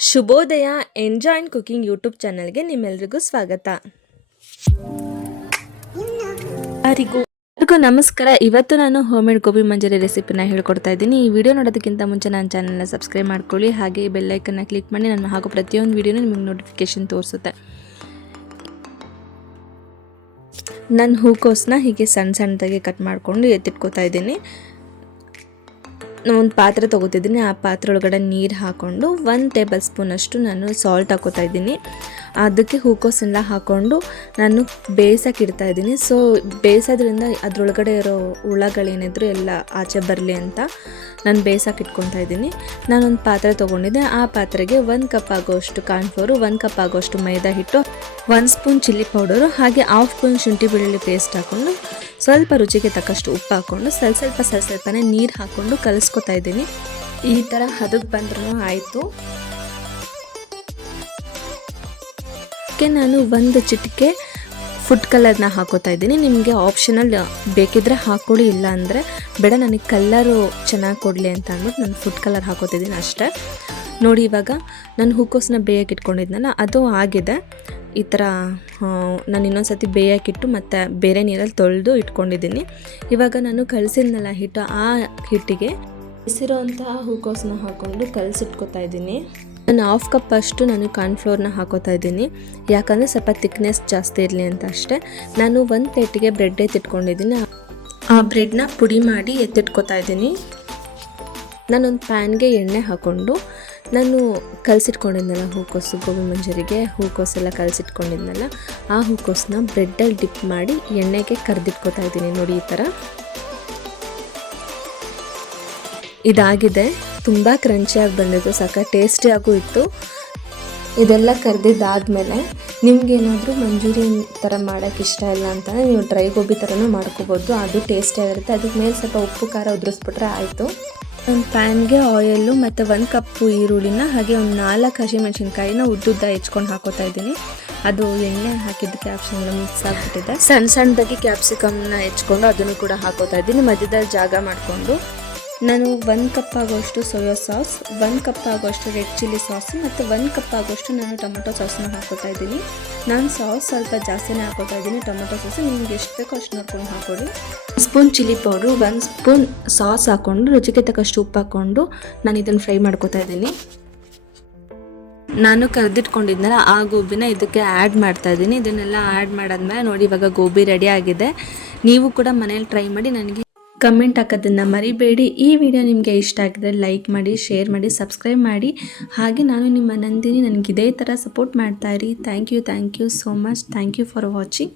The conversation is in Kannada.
ಶುಭೋದಯ ಎಂಜಾಯ್ ಅಂಡ್ ಕುಕಿಂಗ್ ಯೂಟ್ಯೂಬ್ ಚಾನಲ್ಗೆ ನಿಮ್ಮೆಲ್ರಿಗೂ ಸ್ವಾಗತ. ಎಲ್ಲರಿಗೂ ನಮಸ್ಕಾರ. ಇವತ್ತು ನಾನು ಹೋಮ್ ಮೇಡ್ ಗೋಬಿ ಮಂಚೂರಿ ರೆಸಿಪಿನ ಹೇಳ್ಕೊಡ್ತಾ ಇದ್ದೀನಿ. ಈ ವಿಡಿಯೋ ನೋಡೋದಕ್ಕಿಂತ ಮುಂಚೆ ನನ್ನ ಚಾನಲ್ನ ಸಬ್ಸ್ಕ್ರೈಬ್ ಮಾಡ್ಕೊಳ್ಳಿ, ಹಾಗೆ ಬೆಲ್ ಐಕನ್ನ ಕ್ಲಿಕ್ ಮಾಡಿ ನಾನು ಹಾಕೋ ಪ್ರತಿಯೊಂದು ವಿಡಿಯೋನೂ ನಿಮಗೆ ನೋಟಿಫಿಕೇಶನ್ ತೋರಿಸುತ್ತೆ. ನಾನು ಹೂಕೋಸನ್ನ ಹೀಗೆ ಸಣ್ಣ ಸಣ್ಣದಾಗಿ ಕಟ್ ಮಾಡಿಕೊಂಡು ಎತ್ತಿಟ್ಕೋತಾ ಇದ್ದೀನಿ. ಒಂದು ಪಾತ್ರೆ ತೊಗೋತಿದ್ದೀನಿ. ಆ ಪಾತ್ರೆ ಒಳಗಡೆ ನೀರು ಹಾಕ್ಕೊಂಡು 1 ಟೇಬಲ್ ಸ್ಪೂನಷ್ಟು ನಾನು ಸಾಲ್ಟ್ ಹಾಕೋತಾ ಇದ್ದೀನಿ. ಅದಕ್ಕೆ ಹೂಕೋಸೆಲ್ಲ ಹಾಕ್ಕೊಂಡು ನಾನು ಬೇಯಿಸೋಕೆ ಇಡ್ತಾ ಇದ್ದೀನಿ. ಸೊ ಬೇಯಿಸೋದ್ರಿಂದ ಅದರೊಳಗಡೆ ಇರೋ ಹುಳಗಳೇನಿದ್ರು ಎಲ್ಲ ಆಚೆ ಬರಲಿ ಅಂತ ನಾನು ಬೇಯಿಸೋಕೆ ಇಟ್ಕೊತಾ ಇದ್ದೀನಿ. ನಾನೊಂದು ಪಾತ್ರೆ ತೊಗೊಂಡಿದ್ದೆ. ಆ ಪಾತ್ರೆಗೆ 1 ಕಪ್ ಆಗೋಷ್ಟು ಕಾರ್ನ್ಫ್ಲೋರು, 1 ಕಪ್ ಆಗೋಷ್ಟು ಮೈದಾ ಹಿಟ್ಟು, 1 ಸ್ಪೂನ್ ಚಿಲ್ಲಿ ಪೌಡರು, ಹಾಗೆ 1/2 ಸ್ಪೂನ್ ಶುಂಠಿ ಬೆಳ್ಳುಳ್ಳಿ ಪೇಸ್ಟ್ ಹಾಕ್ಕೊಂಡು ಸ್ವಲ್ಪ ರುಚಿಗೆ ತಕ್ಕಷ್ಟು ಉಪ್ಪು ಹಾಕ್ಕೊಂಡು ಸ್ವಲ್ಪನೇ ನೀರು ಹಾಕ್ಕೊಂಡು ಕಲಿಸ್ಕೊತಾ ಇದ್ದೀನಿ. ಈ ಥರ ಹದಕ್ಕೆ ಬಂದ್ರೂ ಆಯಿತು. ಅದಕ್ಕೆ ನಾನು 1 ಚಿಟಿಕೆ ಫುಡ್ ಕಲರ್ನ ಹಾಕೋತಾ ಇದ್ದೀನಿ. ನಿಮಗೆ ಆಪ್ಷನಲ್ ಬೇಕಿದ್ರೆ ಹಾಕ್ಕೊಳ್ಳಿ, ಇಲ್ಲ ಅಂದರೆ ಬೇಡ, ನನಗೆ ಕಲ್ಲರು ಚೆನ್ನಾಗಿ ಕೊಡಲಿ ಅಂತ ಅಂದ್ಬಿಟ್ಟು ನಾನು ಫುಡ್ ಕಲರ್ ಹಾಕೋತಿದ್ದೀನಿ ಅಷ್ಟೇ. ನೋಡಿ, ಇವಾಗ ನಾನು ಹೂಕೋಸನ್ನ ಬೇಯಕ್ಕೆ ಇಟ್ಕೊಂಡಿದ್ನಲ್ಲ ಅದು ಆಗಿದೆ. ಈ ಥರ ನಾನು ಇನ್ನೊಂದು ಸರ್ತಿ ಬೇಯಕ್ಕಿಟ್ಟು ಮತ್ತು ಬೇರೆ ನೀರಲ್ಲಿ ತೊಳೆದು ಇಟ್ಕೊಂಡಿದ್ದೀನಿ. ಇವಾಗ ನಾನು ಕಲಸಿದ್ನಲ್ಲ ಹಿಟ್ಟು, ಆ ಹಿಟ್ಟಿಗೆ ಬಿಸಿರೋಂತಹ ಹೂಕೋಸನ್ನ ಹಾಕ್ಕೊಂಡು ಕಲಸಿಟ್ಕೋತಾ ಇದ್ದೀನಿ. ನಾನು 1/2 ಕಪ್ ಅಷ್ಟು ನಾನು ಕಾರ್ನ್ಫ್ಲೋರ್ನ ಹಾಕೋತಾ ಇದ್ದೀನಿ, ಯಾಕಂದರೆ ಸ್ವಲ್ಪ ಥಿಕ್ನೆಸ್ ಜಾಸ್ತಿ ಇರಲಿ ಅಂತ ಅಷ್ಟೇ. ನಾನು 1 ಪ್ಲೇಟಿಗೆ ಬ್ರೆಡ್ ಎತ್ತಿಟ್ಕೊಂಡಿದ್ದೀನಿ. ಆ ಬ್ರೆಡ್ನ ಪುಡಿ ಮಾಡಿ ಎತ್ತಿಟ್ಕೋತಾ ಇದ್ದೀನಿ. ನಾನೊಂದು ಪ್ಯಾನ್ಗೆ ಎಣ್ಣೆ ಹಾಕ್ಕೊಂಡು ನಾನು ಕಲಸಿಟ್ಕೊಂಡಿದ್ನಲ್ಲ ಹೂಕೋಸು ಗೋಬಿ ಮಂಚೂರಿಗೆ ಹೂಕೋಸೆಲ್ಲ ಕಲಸಿಟ್ಕೊಂಡಿದ್ನಲ್ಲ ಆ ಹೂಕೋಸನ್ನ ಬ್ರೆಡ್ಡಲ್ಲಿ ಡಿಪ್ ಮಾಡಿ ಎಣ್ಣೆಗೆ ಕರೆದಿಟ್ಕೋತಾ ಇದ್ದೀನಿ. ನೋಡಿ, ಈ ಥರ ಇದಾಗಿದೆ. ತುಂಬ ಕ್ರಂಚಿಯಾಗಿ ಬಂದಿತ್ತು, ಸಕ್ಕ ಟೇಸ್ಟಿಯಾಗೂ ಇತ್ತು. ಇದೆಲ್ಲ ಕರೆದಿದ್ದಾದಮೇಲೆ ನಿಮಗೇನಾದರೂ ಮಂಚೂರಿಯನ್ ಥರ ಮಾಡೋಕ್ಕೆ ಇಷ್ಟ ಇಲ್ಲ ಅಂತಂದರೆ ನೀವು ಡ್ರೈ ಗೋಬಿ ಥರನೂ ಮಾಡ್ಕೋಬೋದು, ಅದು ಟೇಸ್ಟಿಯಾಗಿರುತ್ತೆ. ಅದಕ್ಕೆ ಮೇಲೆ ಸ್ವಲ್ಪ ಉಪ್ಪು ಖಾರ ಉದುರಿಸ್ಬಿಟ್ರೆ ಆಯಿತು. ಒಂದು ಪ್ಯಾನ್ಗೆ ಆಯಿಲು ಮತ್ತು 1 ಕಪ್ಪು ಈರುಳ್ಳಿನ ಹಾಗೆ ಒಂದು 4 ಹಸಿಮೆಣಸಿನ್ಕಾಯಿನ ಉದ್ದುದ್ದ ಹೆಚ್ಕೊಂಡು ಹಾಕೋತಾ ಇದ್ದೀನಿ. ಅದು ಎಣ್ಣೆ ಹಾಕಿದ್ದು ಕ್ಯಾಪ್ಸಿಕಮ್ ಮಿಕ್ಸ್ ಆಗಿಬಿಟ್ಟಿದೆ. ಸಣ್ಣದಾಗಿ ಕ್ಯಾಪ್ಸಿಕಮ್ನ ಹೆಚ್ಕೊಂಡು ಅದನ್ನು ಕೂಡ ಹಾಕೋತಾ ಇದ್ದೀನಿ. ಮಧ್ಯದಲ್ಲಿ ಜಾಗ ಮಾಡಿಕೊಂಡು ನಾನು 1 ಕಪ್ ಆಗೋಷ್ಟು ಸೋಯಾ ಸಾಸ್, 1 ಕಪ್ ಆಗೋಷ್ಟು ರೆಡ್ ಚಿಲ್ಲಿ ಸಾಸ್ ಮತ್ತು 1 ಕಪ್ ಆಗೋಷ್ಟು ನಾನು ಟೊಮೊಟೊ ಸಾಸನ್ನ ಹಾಕೋತಾ ಇದ್ದೀನಿ. ನಾನು ಸಾಸ್ ಸ್ವಲ್ಪ ಜಾಸ್ತಿನೇ ಹಾಕೋತಾ ಇದ್ದೀನಿ. ಟೊಮೊಟೊ ಸಾಸು ನಿಮ್ಗೆ ಎಷ್ಟು ಬೇಕೋ ಅಷ್ಟು ನೋಡ್ಕೊಂಡು ಹಾಕೊಳ್ಳಿ. 1 spoon chilli powder, 1 spoon sauce ಹಾಕ್ಕೊಂಡು ರುಚಿಗೆ ತಕ್ಕಷ್ಟು ಉಪ್ಪು ಹಾಕ್ಕೊಂಡು ನಾನು ಇದನ್ನು ಫ್ರೈ ಮಾಡ್ಕೋತಾ ಇದ್ದೀನಿ. ನಾನು ಕರೆದಿಟ್ಕೊಂಡಿದ್ನಲ್ಲ ಆ ಗೋಬಿನ ಇದಕ್ಕೆ ಆ್ಯಡ್ ಮಾಡ್ತಾ ಇದ್ದೀನಿ. ಇದನ್ನೆಲ್ಲ ಆ್ಯಡ್ ಮಾಡಾದ್ಮೇಲೆ ನೋಡಿ, ಇವಾಗ ಗೋಬಿ ರೆಡಿ ಆಗಿದೆ. ನೀವು ಕೂಡ ಮನೇಲಿ ಟ್ರೈ ಮಾಡಿ ನನಗೆ ಕಮೆಂಟ್ ಹಾಕೋದನ್ನು ಮರಿಬೇಡಿ. ಈ ವಿಡಿಯೋ ನಿಮಗೆ ಇಷ್ಟ ಆಗಿದ್ರೆ ಲೈಕ್ ಮಾಡಿ, ಶೇರ್ ಮಾಡಿ, ಸಬ್ಸ್ಕ್ರೈಬ್ ಮಾಡಿ. ಹಾಗೆ ನಾನು ನಿಮ್ಮ ನಂದಿನಿ, ನನಗೆ ಇದೇ ಥರ ಸಪೋರ್ಟ್ ಮಾಡ್ತಾಯಿರಿ. Thank you so much. Thank you for watching.